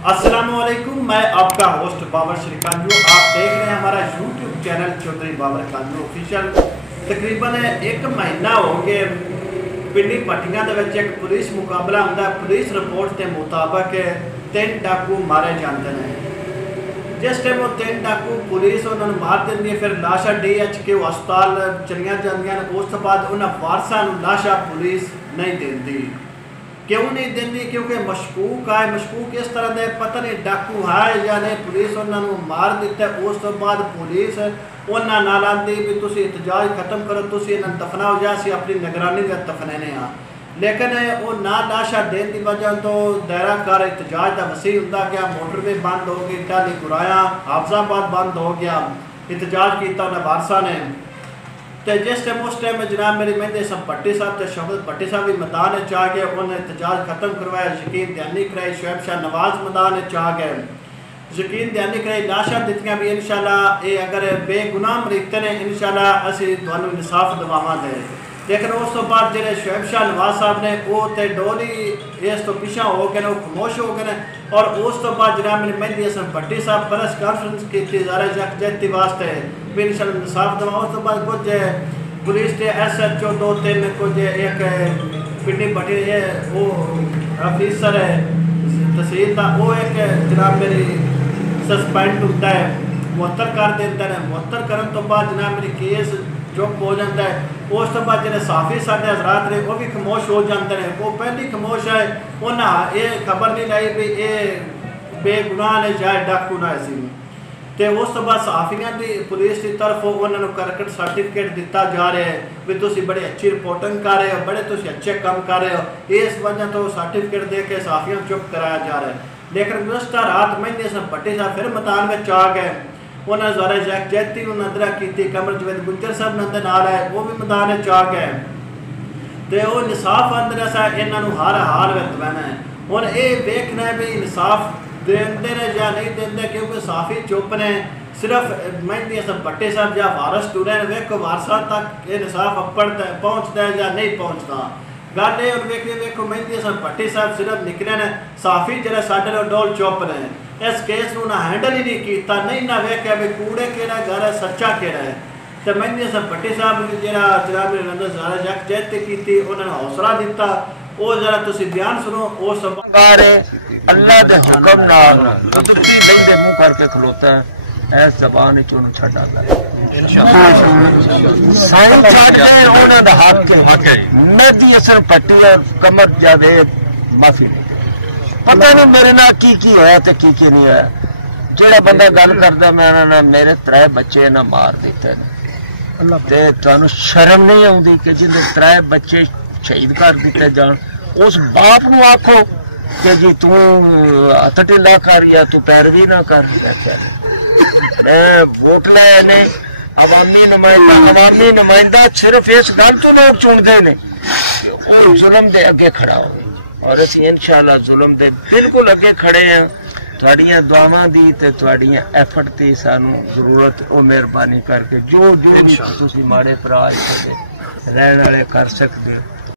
अस्सलामुअलैकुम, मैं आपका होस्ट बाबर श्रीकांजू। आप देख रहे हैं हमारा YouTube channel Chaudhary Babar कांजू official. तकरीबन एक महीना हो गया पिंडी पट्टियां दे विच एक पुलिस मुकाबला होंदा। पुलिस रिपोर्ट के मुताबिक 3 डाकू मारे जाते हैं। जिस टाइम वो 3 डाकू पुलिस उन्होंने मार देती है, फिर लाशा DHQ हस्पताल चलिया जांदियां। उस तो बाद उन्होंने वारसां नूं लाशा पुलिस नहीं देती। क्यों नहीं देती? क्योंकि मशकूक है। मशकूक इस तरह के पता नहीं डाकू है या नहीं। पुलिस उन्होंने मार दिता। उस तो बाद पुलिस उन्होंने नाल आंदी भी तुम एहतजाज खत्म करो, तुम इन्हें दफनाओ या असीं अपनी निगरानी में दफनाने हाँ। लेकिन वो ना लाशा देने की वजह तो दायरा कार एहतजाज का वसी होंदा गया। मोटरवे बंद हो गई, टाली गुराया हाफजाबाद बंद हो गया। एहतजाज किया उन्हें वारसा ने। तो जिस टाइम उस टाइम जनाब मेरी मेहंदी सब भट्टी साहब तो शौकत भट्टी साहब भी मैदान आ गए। उन्हें एहतजाज खत्म करवाया, यकीन दहानी कराई। शुएब शाह नवाज मैदान आ गए, यकीन दहानी कराई। लाशा दित्तियां भी इंशाल्लाह ये अगर बेगुनाह मरीते ने इंशाल्लाह असीं तुहानूं इंसाफ दिवावांगे। लेकिन उस तो बाद जो शुएब शाह नवाज साहब ने वो तो डोली इस तो पिछा हो गए, वो खामोश हो गए। और उस तो बाद जनाब मेरी मेहंदी हसन भट्टी साहब प्रेस कॉन्फ्रेंस की ज़ारा यकजहती वास्ते भी इंशाल्लाह इंसाफ दवा। उस तो बाद कुछ पुलिस के SHO 2-3 कुछ एक पिंडी भट्टी वो ऑफिसर है तहसील का, वो एक जनाब मेरी सस्पेंड होता है, मुअत्तल कर देते हैं। मुअत्तल करने तो बाद जनाब मेरी केस चुप हो जाता है। उस तो बाद जो साफी साढ़े हजरात ने वो भी खामोश हो जाते हैं। वो पहली खामोश है, उन्हें ये खबर नहीं लाई भी ये बेगुनाह ने जाए डाकू ना सी। तो उस तो बाद साफियां की पुलिस की तरफ उन्होंने करकट सर्टिफिकेट दिता जा रहा है भी तुम बड़ी अच्छी रिपोर्टिंग कर रहे हो, बड़े तुम अच्छे काम कर रहे हो। इस वजह तो सर्टिफिकेट दे के साफियां चुप कराया जा रहा है। लेकिन गुज़श्ता रात महीने से भट्टी साहब फिर मैदान में आ गए। उन्होंने ज़ारा यकजहती नंदरा की। कमर जवेद गुज्जर साहब नंदे नाल है, वो भी मैदान आ गए। तो वो इंसाफ अंदर सा इन्हों हर हाल में दवाना है। हुण ये देखना है भी इंसाफ देंदे ने या नहीं देंदे, क्योंकि साफी चुप ने। सिर्फ मेहंदी हसन भट्टी साहब या वारस टुरे ने वेखो वारसा तक इंसाफ पहुँचता है या नहीं पहुँचता। गल ये वेखो मेहंदी हसन भट्टी साहब सिर्फ निकले ने, साफी जरा साढ़े डोल चुप ने। इस केस को ना हैंडल ही नहीं किया, नहीं ना वेख्या भी कूड़े केड़ा घर है सच्चा केड़ा है। तो मेहंदी हसन भट्टी साहब जरा जनाब ज़ारा यकजहती की, उन्होंने हौसला दिता। वो जरा तुम बयान सुनो। वो सब अल्लाह दे हुक्म नाल कुदरती लंघे मुंह करके खलोता है। इस जबान विच उन्हें छड्ड आंदा है साईं छड्डे उन्हां दा हक है। मेहंदी हसन भट्टी कमर जावेद माफी नहीं। पता नहीं मेरे नाल की होया ते की नहीं होया। जेड़ा बंदा गल करदा मैं ना मेरे 3 बच्चे ना मार दिते ने ते तुहानूं शर्म नहीं आउंदी कि जिंदे 3 बच्चे शहीद कर दिते जान। उस बाप नूं आखो कि जी तू हथ ढिला कर या तू पैरवी ना कर। वोट लाए ने अवामी नुमाइंदा सिर्फ इस गल तो लोग चुनते ने और जुल्म दे अगे खड़ा हो। और असीं इंशाअल्लाह जुल्म दे बिल्कुल अगे खड़े हैं। तुहाड़ियां दुआवां दी ते तुहाड़ियां एफर्ट दी सानू जरूरत। ओ मेहरबानी करके जो भी तुसीं माड़े भरा रहने वाले कर सकते हो।